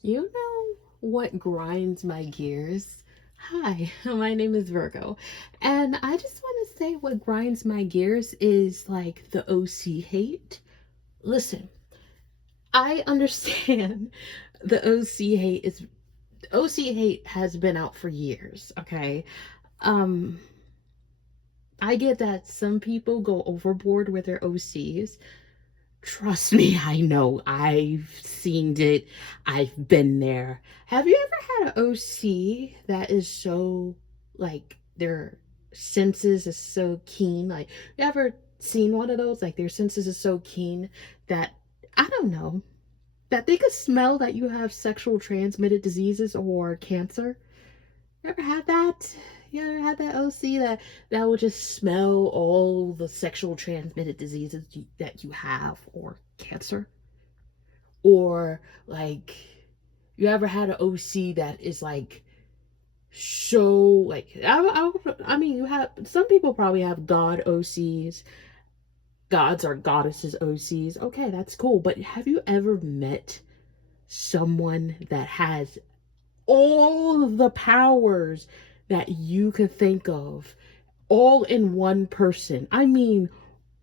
You know what grinds my gears? Hi, my name is Virgo, and I just want to say what grinds my gears is like the OC hate. Listen, I understand the OC hate has been out for years, okay? Um I get that some people go overboard with their OCs. Trust me, I know. I've seen it. I've been there. Have you ever had an OC that is so, like, their senses is so keen? Like, you ever seen one of those? Like, their senses is so keen that, I don't know, that they could smell that you have sexual transmitted diseases or cancer? You ever had that? You ever had that OC that will just smell all the sexual transmitted diseases that you have or cancer? Or like you ever had an OC that is like so like I mean you have some people probably have god OCs, gods or goddesses OCs. Okay, that's cool. But have you ever met someone that has all the powers that you could think of all in one person? I mean,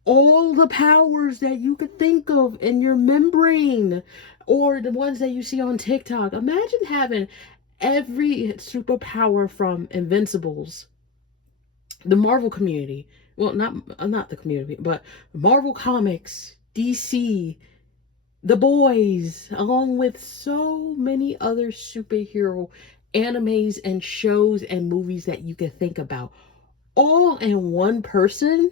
all the powers that you could think of in your membrane or the ones that you see on TikTok. Imagine having every superpower from Invincibles, the Marvel community. Well, not the community, but Marvel Comics, DC, The Boys, along with so many other superhero animes and shows and movies that you could think about, all in one person.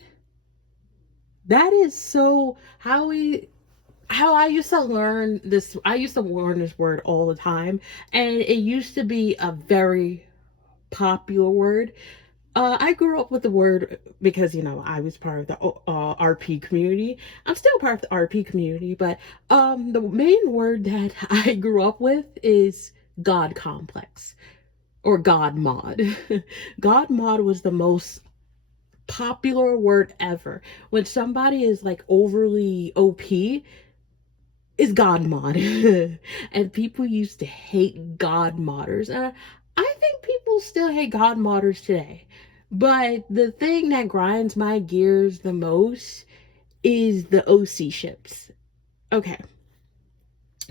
That is so how I used to learn this. I used to learn this word all the time, and it used to be a very popular word. I grew up with the word because I was part of the RP community. I'm still part of the RP community, but the main word that I grew up with is God complex or God mod. God mod was the most popular word ever. When somebody is like overly OP, is God mod. And people used to hate God modders. I think people still hate God modders today. But the thing that grinds my gears the most is the OC ships. Okay,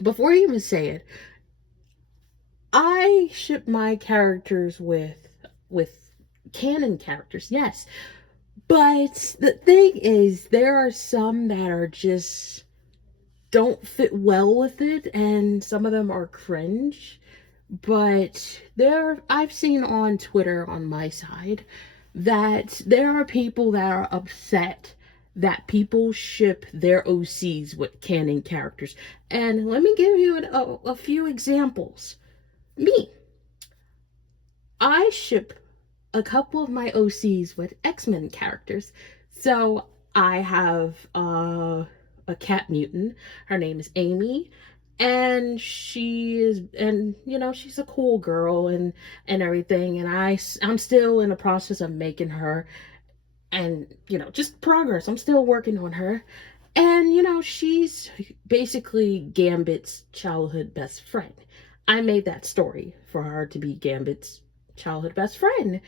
before you even say it, I ship my characters with canon characters, yes. But the thing is, there are some that are just don't fit well with it, and some of them are cringe. But I've seen on Twitter on my side that there are people that are upset that people ship their OCs with canon characters. And let me give you a few examples. Me, I ship a couple of my OCs with X-Men characters. So I have a cat mutant. Her name is Amy, and she's a cool girl and everything. And I'm still in the process of making her, and just progress. I'm still working on her. And she's basically Gambit's childhood best friend. I made that story for her to be Gambit's childhood best friend.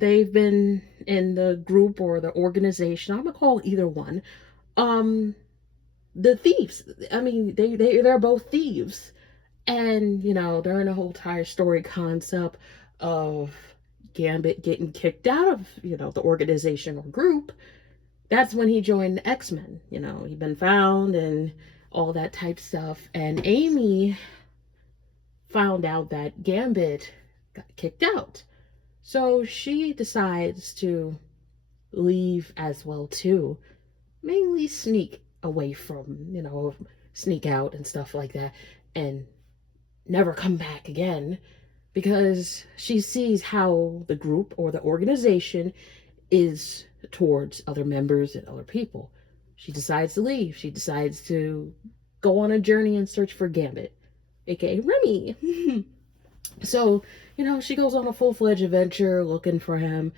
They've been in the group or the organization. I'm gonna call either one. Um, the thieves. I mean, they're both thieves, and they're in a whole entire story concept of Gambit getting kicked out of the organization or group. That's when he joined the X-Men. He'd been found and all that type stuff. And Amy found out that Gambit got kicked out. So she decides to leave as well too. Mainly sneak away from, sneak out and stuff like that and never come back again because she sees how the group or the organization is towards other members and other people. She decides to leave. She decides to go on a journey and search for Gambit, aka Remy. So, she goes on a full fledged adventure looking for him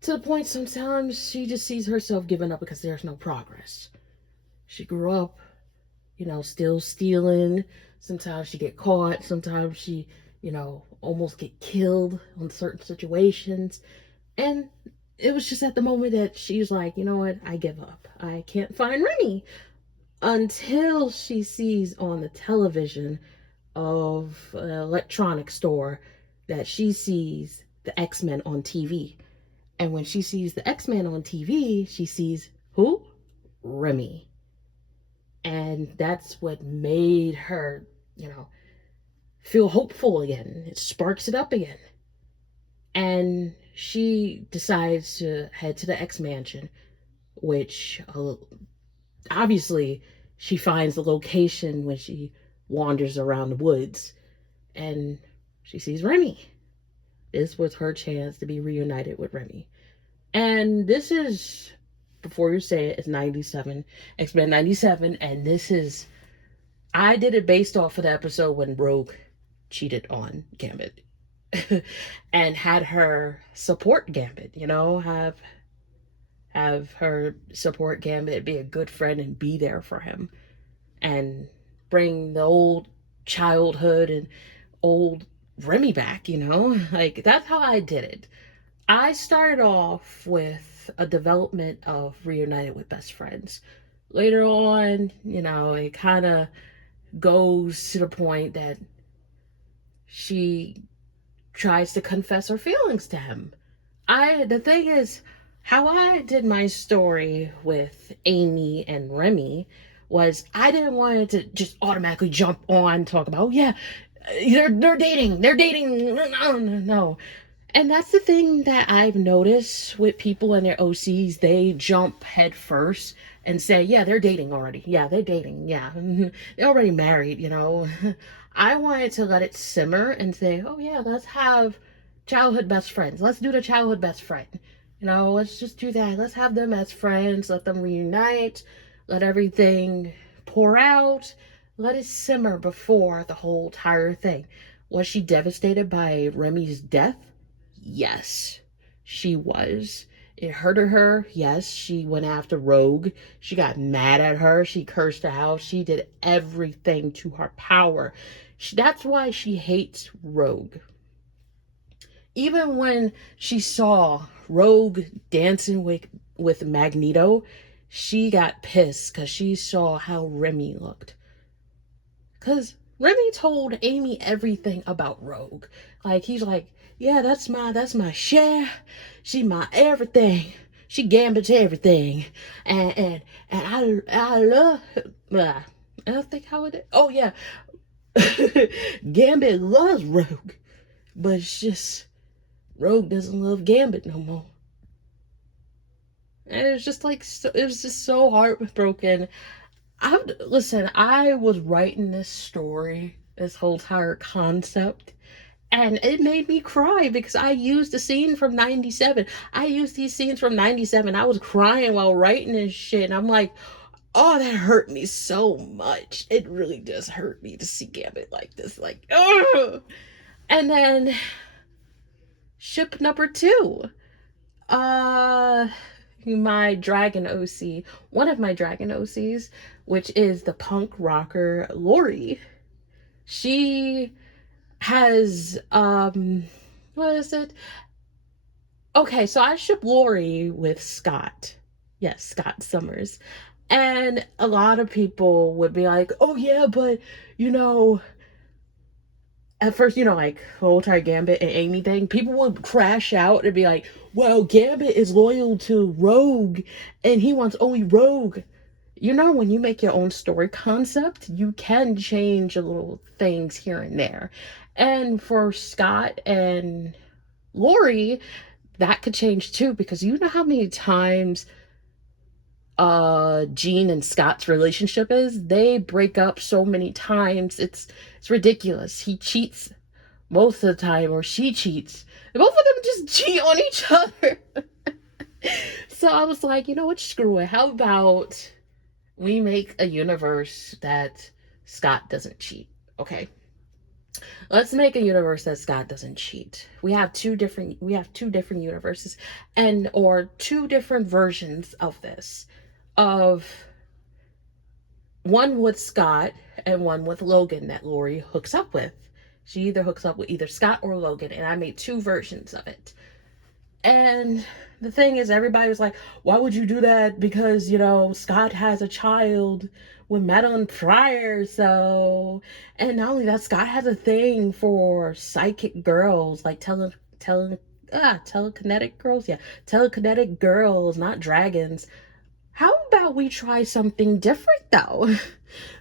to the point sometimes she just sees herself giving up because there's no progress. She grew up, still stealing, Sometimes she get caught. Sometimes she, almost get killed on certain situations. And it was just at the moment that she's like, you know what? I give up. I can't find Remy until she sees on the television of an electronics store that she sees the X-Men on TV. And when she sees the X-Men on TV, she sees who? Remy. And that's what made her, feel hopeful again. It sparks it up again. And she decides to head to the X Mansion, which obviously she finds the location when she wanders around the woods and she sees Remy. This was her chance to be reunited with Remy. And this is, before you say it, it's 97, X-Men 97, and I did it based off of the episode when Rogue cheated on Gambit and had her support Gambit, have her support Gambit, be a good friend and be there for him and bring the old childhood and old Remy back, like that's how I did it. I started off with a development of reunited with best friends. Later on, it kind of goes to the point that she tries to confess her feelings to him. The thing is, how I did my story with Amy and Remy was I didn't want it to just automatically jump on, talk about, oh yeah, they're dating. No. And that's the thing that I've noticed with people and their OCs. They jump head first and say, yeah, they're dating already. Yeah, they're dating. Yeah, they're already married, I wanted to let it simmer and say, oh yeah, let's have childhood best friends. Let's do the childhood best friend. Let's just do that. Let's have them as friends. Let them reunite. Let everything pour out. Let it simmer before the whole entire thing. Was she devastated by Remy's death? Yes, she was. It hurted her. Yes, she went after Rogue. She got mad at her. She cursed her out. She did everything to her power. That's why she hates Rogue. Even when she saw Rogue dancing with Magneto, she got pissed because she saw how Remy looked. Because Remy told Amy everything about Rogue. Like, he's like, yeah, that's my share. She my everything. She gambits everything. And I love I don't think how it is. Oh yeah. Gambit loves Rogue. But it's just Rogue doesn't love Gambit no more. And it was just like it was just so heartbroken. Listen, I was writing this story, this whole entire concept, and it made me cry because I used a scene from 97. I used these scenes from 97. I was crying while writing this shit, and I'm like, oh, that hurt me so much. It really does hurt me to see Gambit like this. Like, ugh. And then ship number 2. My dragon OC, one of my dragon OCs, which is the punk rocker Lori. She has what is it? Okay, so I ship Lori with Scott. Yes, Scott Summers. And a lot of people would be like, oh yeah, but at first, like whole entire Gambit and Amy thing, people would crash out and be like, well, Gambit is loyal to Rogue and he wants only Rogue. When you make your own story concept, you can change little things here and there. And for Scott and Lori, that could change too, because you know how many times Jean and Scott's relationship is? They break up so many times. It's ridiculous. He cheats most of the time, or she cheats. Both of them just cheat on each other. So I was like, you know what? Screw it. How about we make a universe that Scott doesn't cheat? Okay. Let's make a universe that Scott doesn't cheat. We have two different universes or two different versions of this. Of one with Scott and one with Logan that Lori hooks up with. She either hooks up with either Scott or Logan, and I made 2 versions of it. And the thing is, everybody was like, why would you do that? Because, Scott has a child with Madeline Pryor, so. And not only that, Scott has a thing for psychic girls, like telekinetic girls? Yeah, telekinetic girls, not dragons. How about we try something different though?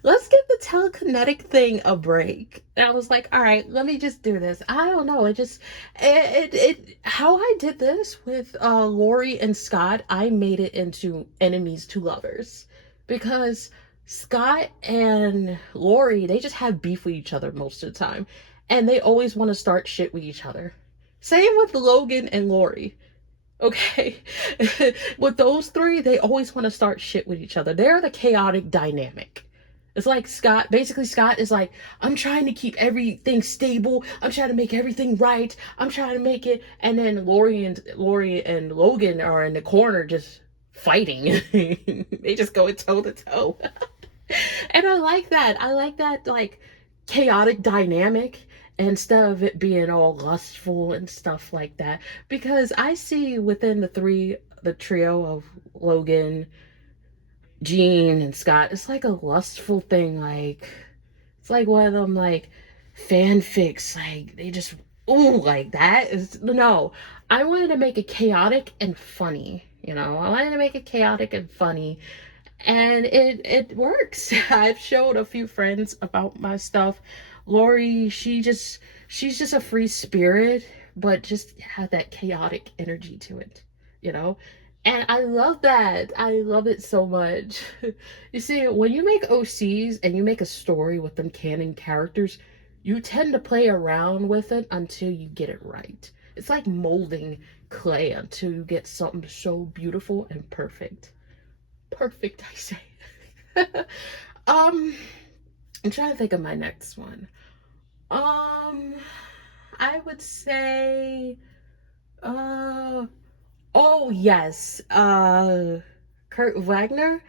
Let's give the telekinetic thing a break. And I was like, all right, let me just do this. I don't know. How I did this with Lori and Scott, I made it into enemies to lovers. Because Scott and Lori, they just have beef with each other most of the time. And they always want to start shit with each other. Same with Logan and Lori. Okay. With those 3, they always want to start shit with each other. They're the chaotic dynamic. It's like basically Scott is like, I'm trying to keep everything stable. I'm trying to make everything right. I'm trying to make it. And then Lori and Logan are in the corner just fighting. They just go toe to toe. And I like that. I like that, like, chaotic dynamic instead of it being all lustful and stuff like that. Because I see within the trio of Logan, Jean, and Scott, it's like a lustful thing. Like, it's like one of them, like, fanfics. Like, they just, ooh, like that is, no. I wanted to make it chaotic and funny. I wanted to make it chaotic and funny. And it works. I've showed a few friends about my stuff. Lori, she's just a free spirit, but just have that chaotic energy to it, you know? And I love that. I love it so much. You see, when you make OCs and you make a story with them canon characters, you tend to play around with it until you get it right. It's like molding clay until you get something so beautiful and perfect. Perfect, I say. I'm trying to think of my next one. I would say, oh yes, Kurt Wagner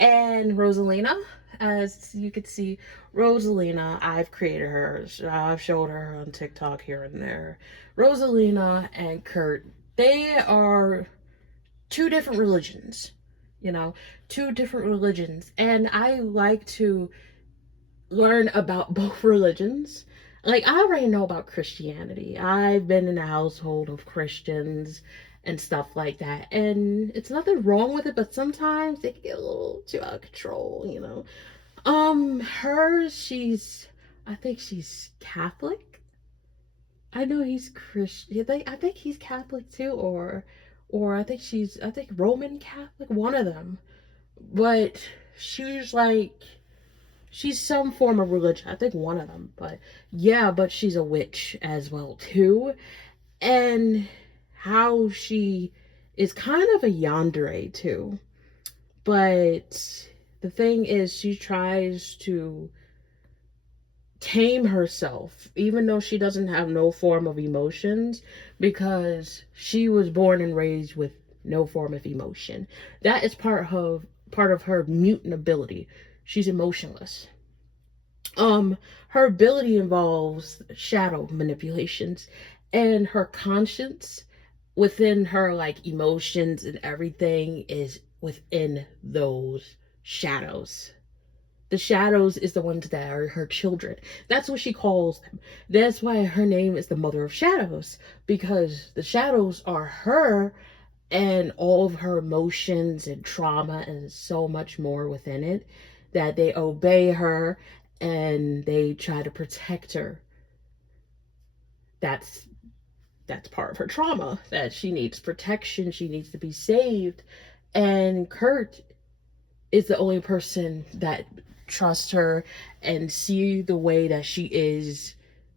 and Rosalina. As you could see, Rosalina, I've created her. I've showed her on TikTok here and there. Rosalina and Kurt, they are 2 different religions, 2 different religions. And I like to learn about both religions. Like, I already know about Christianity. I've been in a household of Christians and stuff like that. And it's nothing wrong with it, but sometimes they can get a little too out of control. I think she's Catholic. I know he's Christian. I think he's Catholic too, or I think Roman Catholic, one of them. But she's some form of religion. I think one of them. But yeah, but she's a witch as well too. And how she is kind of a yandere too. But the thing is, she tries to tame herself, even though she doesn't have no form of emotions, because she was born and raised with no form of emotion. That is part of her mutant ability. She's emotionless. Her ability involves shadow manipulations, and her conscience within her, like, emotions and everything is within those shadows. The shadows is the ones that are her children. That's what she calls them. That's why her name is the Mother of Shadows, because the shadows are her and all of her emotions and trauma and so much more within it, that they obey her and they try to protect her. That's part of her trauma, that she needs protection, she needs to be saved. And Kurt is the only person that trusts her and see the way that she is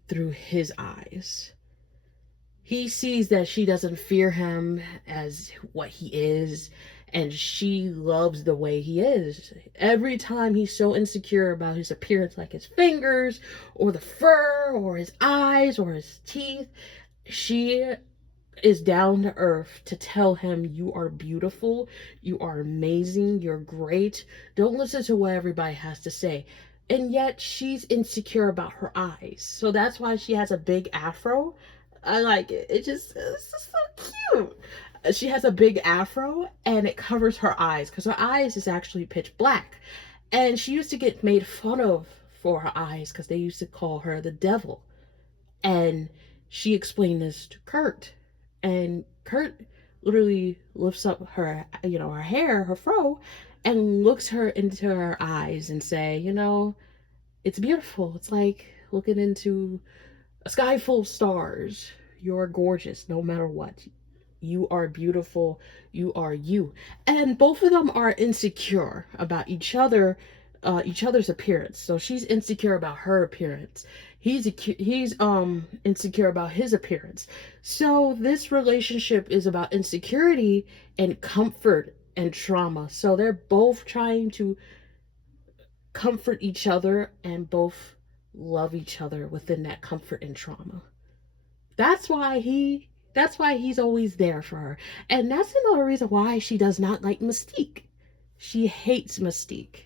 through his eyes. He sees that she doesn't fear him as what he is, and she loves the way he is. Every time he's so insecure about his appearance, like his fingers or the fur or his eyes or his teeth, she is down to earth to tell him, you are beautiful, you are amazing, you're great. Don't listen to what everybody has to say. and yet she's insecure about her eyes. So that's why she has a big afro. I like it. It's just so cute. She has a big afro and it covers her eyes because her eyes is actually pitch black. And she used to get made fun of for her eyes because they used to call her the devil. And she explained this to Kurt. And Kurt literally lifts up her, her hair, her fro, and looks her into her eyes and say, it's beautiful. It's like looking into a sky full of stars. You're gorgeous no matter what. You are beautiful. You are you. And both of them are insecure about each other's appearance. So she's insecure about her appearance. He's insecure about his appearance. So this relationship is about insecurity and comfort and trauma. So they're both trying to comfort each other and both love each other within that comfort and trauma. That's why he's always there for her. And that's another reason why she does not like Mystique. She hates Mystique.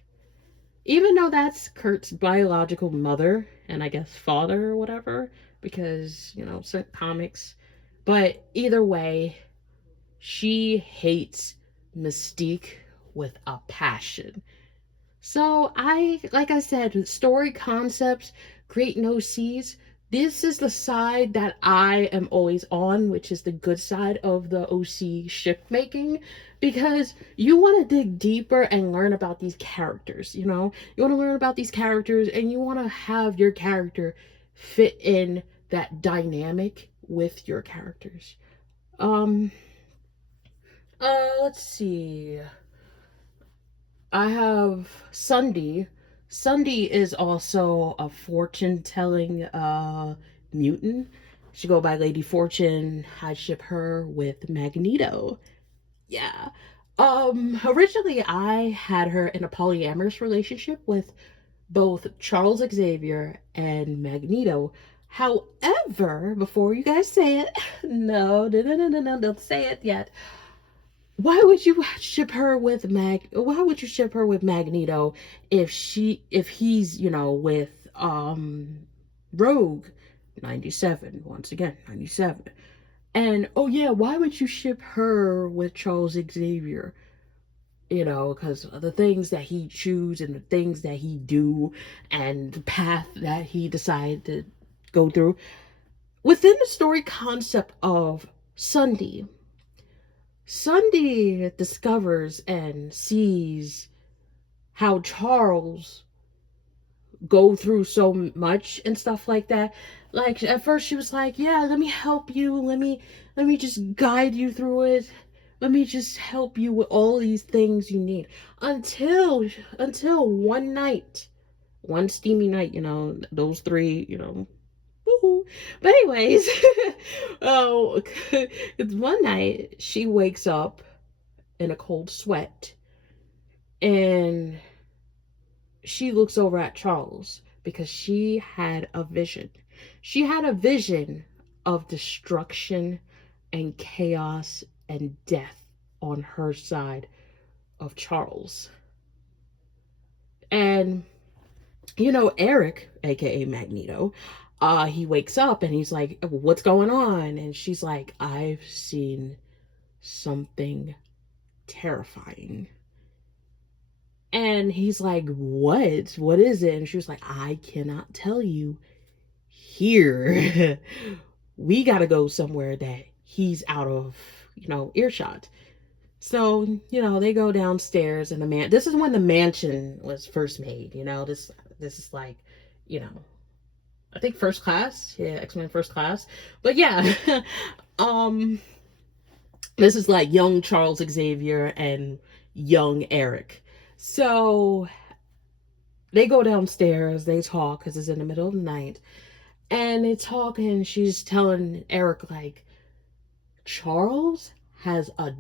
Even though that's Kurt's biological mother and I guess father or whatever, because, certain comics. But either way, she hates Mystique with a passion. So like I said, story concepts, create no C's. This is the side that I am always on, which is the good side of the OC ship making, because you want to dig deeper and learn about these characters, You want to learn about these characters and you want to have your character fit in that dynamic with your characters. Let's see. I have Sunday. Sunday is also a fortune telling mutant. She go by Lady Fortune. I ship her with Magneto. Yeah. Originally I had her in a polyamorous relationship with both Charles Xavier and Magneto. However, before you guys say it, no, don't say it yet. Why would you ship her with why would you ship her with Magneto if he's, with Rogue 97, once again, 97. And oh yeah, why would you ship her with Charles Xavier? Because of the things that he choose and the things that he do and the path that he decided to go through. Within the story concept of Sunday discovers and sees how Charles go through so much and stuff like that. Like at first she was like, yeah, let me help you. Let me just guide you through it. Let me just help you with all these things you need. Until one night, one steamy night, those three, woohoo. But anyways, oh, it's one night she wakes up in a cold sweat and she looks over at Charles because she had a vision. She had a vision of destruction and chaos and death on her side of Charles. And Eric, aka Magneto, he wakes up and he's like, what's going on? And she's like, I've seen something terrifying. And he's like, what is it? And she was like, I cannot tell you here. We gotta go somewhere that he's out of earshot. So they go downstairs and this is when the mansion was first made. This is like, I think First Class. Yeah, X-Men First Class. But yeah, this is like young Charles Xavier and young Eric. So they go downstairs, they talk because it's in the middle of the night. And they talk and she's telling Eric, like, Charles has a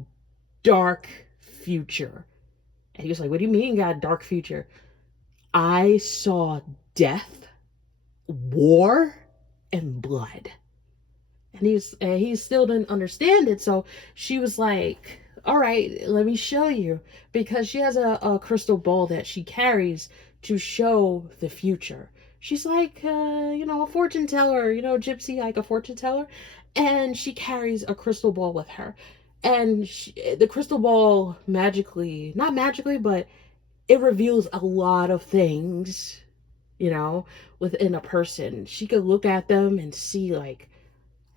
dark future. And he was like, what do you mean got a dark future? I saw death, war, and blood. And he still didn't understand it. So she was like, all right, let me show you. Because she has a crystal ball that she carries to show the future. She's like, a fortune teller, gypsy, like a fortune teller. And she carries a crystal ball with her. And the crystal ball magically, not magically, but it reveals a lot of things, you know, within a person. She could look at them and see, like,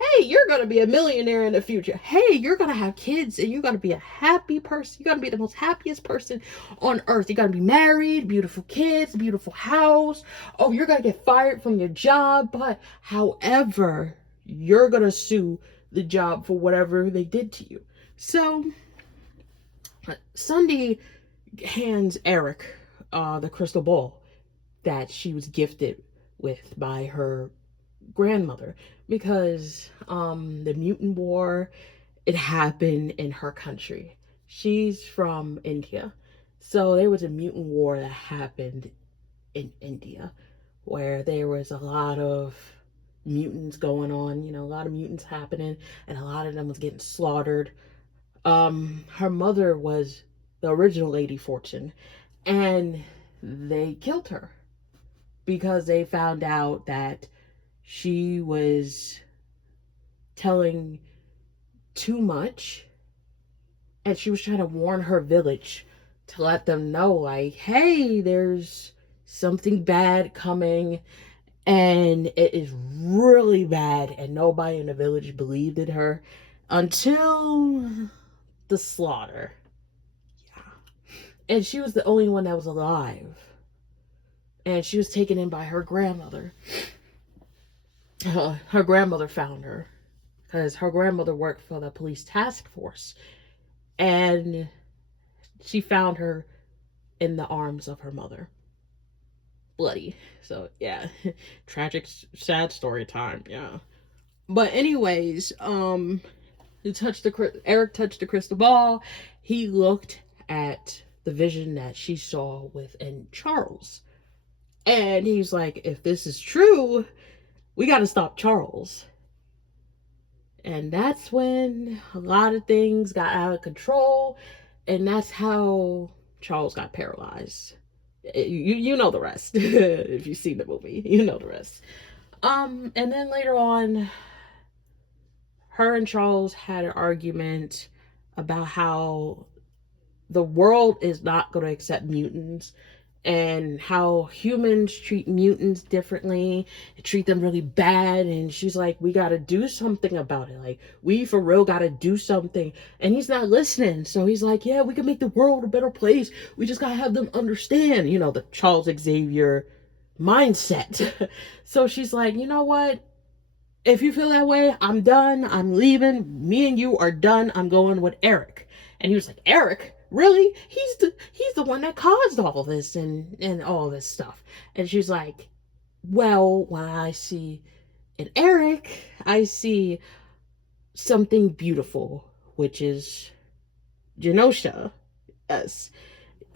hey, you're going to be a millionaire in the future. Hey, you're going to have kids and you're going to be a happy person. You're going to be the most happiest person on earth. You're going to be married, beautiful kids, beautiful house. Oh, you're going to get fired from your job. But however, you're going to sue the job for whatever they did to you. So Sunday hands Eric the crystal ball that she was gifted with by her grandmother, because the mutant war, it happened in her country. She's from India, so there was a mutant war that happened in India where there was a lot of mutants going on, a lot of mutants happening, and a lot of them was getting slaughtered. Her mother was the original Lady Fortune, and they killed her because they found out that she was telling too much, and she was trying to warn her village to let them know, like, hey, there's something bad coming, and it is really bad. And nobody in the village believed in her until the slaughter. Yeah. And she was the only one that was alive, and she was taken in by her grandmother. Her grandmother found her because her grandmother worked for the police task force, and she found her in the arms of her mother, bloody. So yeah, tragic, sad story time. Yeah, but anyways, Eric touched the crystal ball. He looked at the vision that she saw within Charles, and he's like, if this is true, we got to stop Charles. And that's when a lot of things got out of control, and that's how Charles got paralyzed. You know the rest. If you've seen the movie, you know the rest. And then later on, her and Charles had an argument about how the world is not going to accept mutants, and how humans treat mutants differently, treat them really bad. And she's like, we gotta do something about it. Like, we for real gotta do something. And he's not listening. So he's like, yeah, we can make the world a better place. We just gotta have them understand, the Charles Xavier mindset. So she's like, you know what? If you feel that way, I'm done. I'm leaving. Me and you are done. I'm going with Eric. And he was like, Eric? Really? He's the one that caused all this and all this stuff. And she's like, well, when I see in Eric, I see something beautiful, which is Genosha. Yes.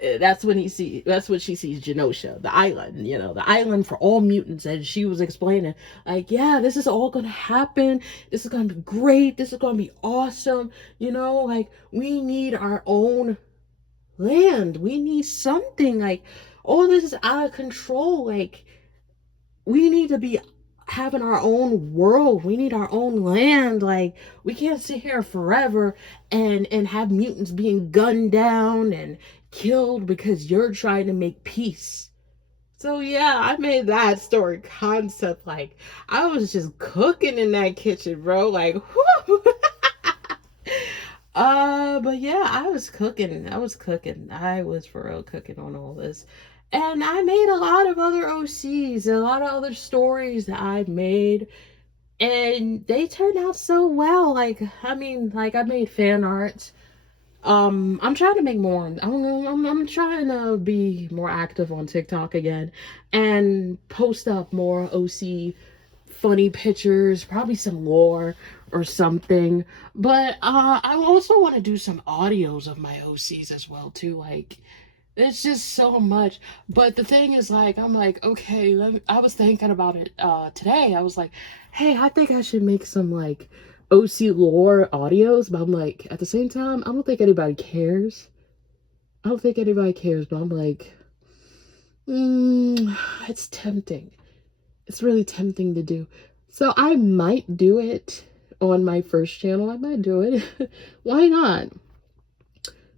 That's when she sees Genosha, the island, the island for all mutants. And she was explaining, like, yeah, this is all gonna happen. This is gonna be great. This is gonna be awesome. Like, we need our own land. We need something. Like, all this is out of control. Like, we need to be having our own world. We need our own land. Like, we can't sit here forever and have mutants being gunned down and killed because you're trying to make peace. So yeah, I made that story concept. Like, I was just cooking in that kitchen, bro. Like, whoo. But yeah, I was cooking. I was for real cooking on all this. And I made a lot of other OCs, a lot of other stories that I made, and they turned out so well. Like, I made fan art. I'm trying to make more. I'm trying to be more active on TikTok again and post up more OC funny pictures, probably some lore or something. But I also want to do some audios of my OCs as well too. Like, it's just so much. But the thing is, like, I'm like, okay, I was thinking about it today. I was like, hey, I think I should make some, like, OC lore audios. But I'm like, at the same time, I don't think anybody cares. But I'm like, It's tempting. It's really tempting to do. So I might do it on my first channel. I might do it. Why not?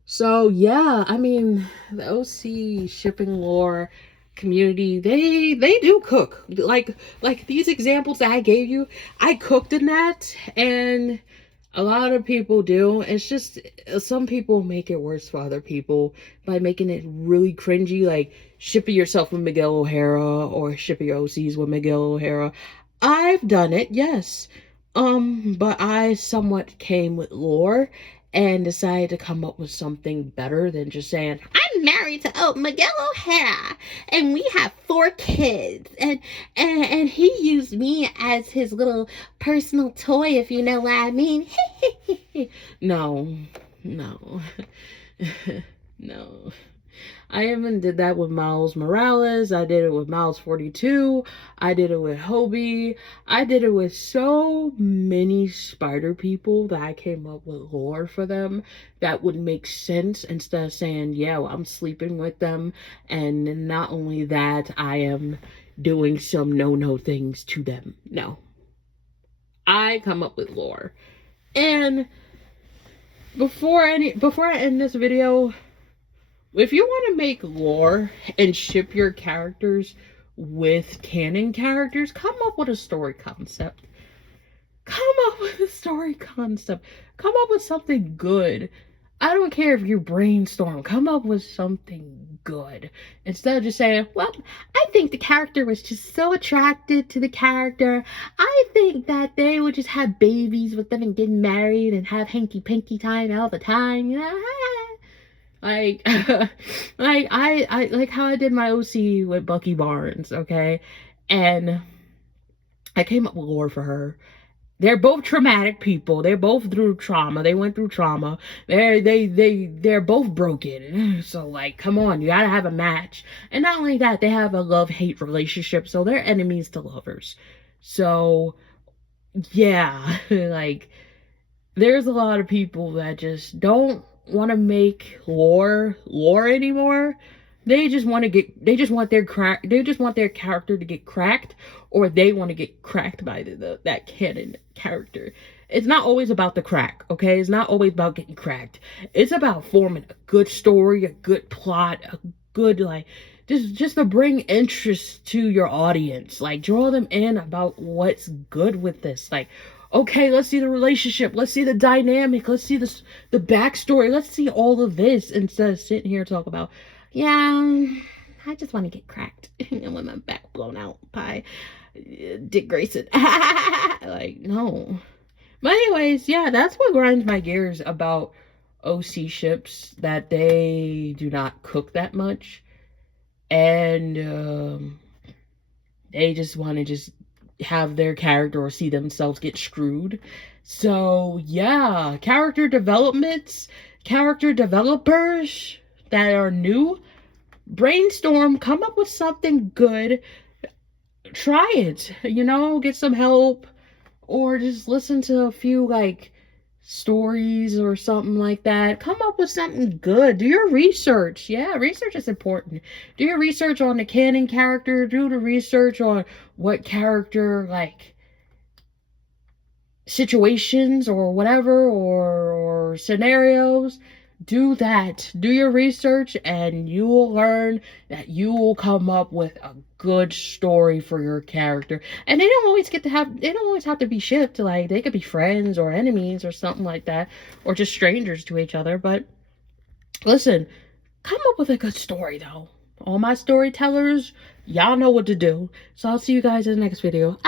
So yeah, I mean, the OC shipping lore community, they do cook. Like these examples that I gave you, I cooked in that, and a lot of people do. It's just some people make it worse for other people by making it really cringy, like shipping yourself with Miguel O'Hara or shipping your OCs with Miguel O'Hara. I've done it, yes. But I somewhat came with lore and decided to come up with something better than just saying, I'm married to Miguel O'Hara and we have 4 kids and he used me as his little personal toy, if you know what I mean. No, no. No. I even did that with Miles Morales. I did it with Miles 42. I did it with Hobie. I did it with so many spider people that I came up with lore for them that would make sense instead of saying, yeah, well, I'm sleeping with them. And not only that, I am doing some no things to them. No. I come up with lore. And before I end this video, if you want to make lore and ship your characters with canon characters, come up with a story concept. Come up with a story concept. Come up with something good. I don't care if you brainstorm. Come up with something good. Instead of just saying, well, I think the character was just so attracted to the character. I think that they would just have babies with them and get married and have hanky-panky time all the time, you know? Like, I like how I did my OC with Bucky Barnes, okay? And I came up with lore for her. They're both traumatic people. They're both through trauma. They went through trauma. They're both broken. So like, come on, you gotta have a match. And not only that, they have a love-hate relationship, so they're enemies to lovers. So yeah, like there's a lot of people that just don't want to make lore anymore. They just want their character to get cracked, or they want to get cracked by that canon character. It's not always about the crack, okay? It's not always about getting cracked. It's about forming a good story, a good plot, a good, like, just to bring interest to your audience. Like, draw them in about what's good with this. Like, okay, let's see the relationship. Let's see the dynamic. Let's see the backstory. Let's see all of this instead of sitting here talk about, yeah, I just want to get cracked and with my back blown out by Dick Grayson. Like, no. But anyways, yeah, that's what grinds my gears about OC ships, that they do not cook that much. And they just want to just have their character or see themselves get screwed. So yeah, character developments, character developers that are new, brainstorm, come up with something good, try it, you know, get some help, or just listen to a few like stories or something like that. Come up with something good. Do your research. Yeah, research is important. Do your research on the canon character. Do the research on what character, like, situations or whatever, or scenarios. Do that. Do your research, and you will learn that you will come up with a good story for your character. And they don't always have to be shipped. Like, they could be friends or enemies or something like that, or just strangers to each other. But listen, come up with a good story though. All my storytellers, y'all know what to do. So I'll see you guys in the next video.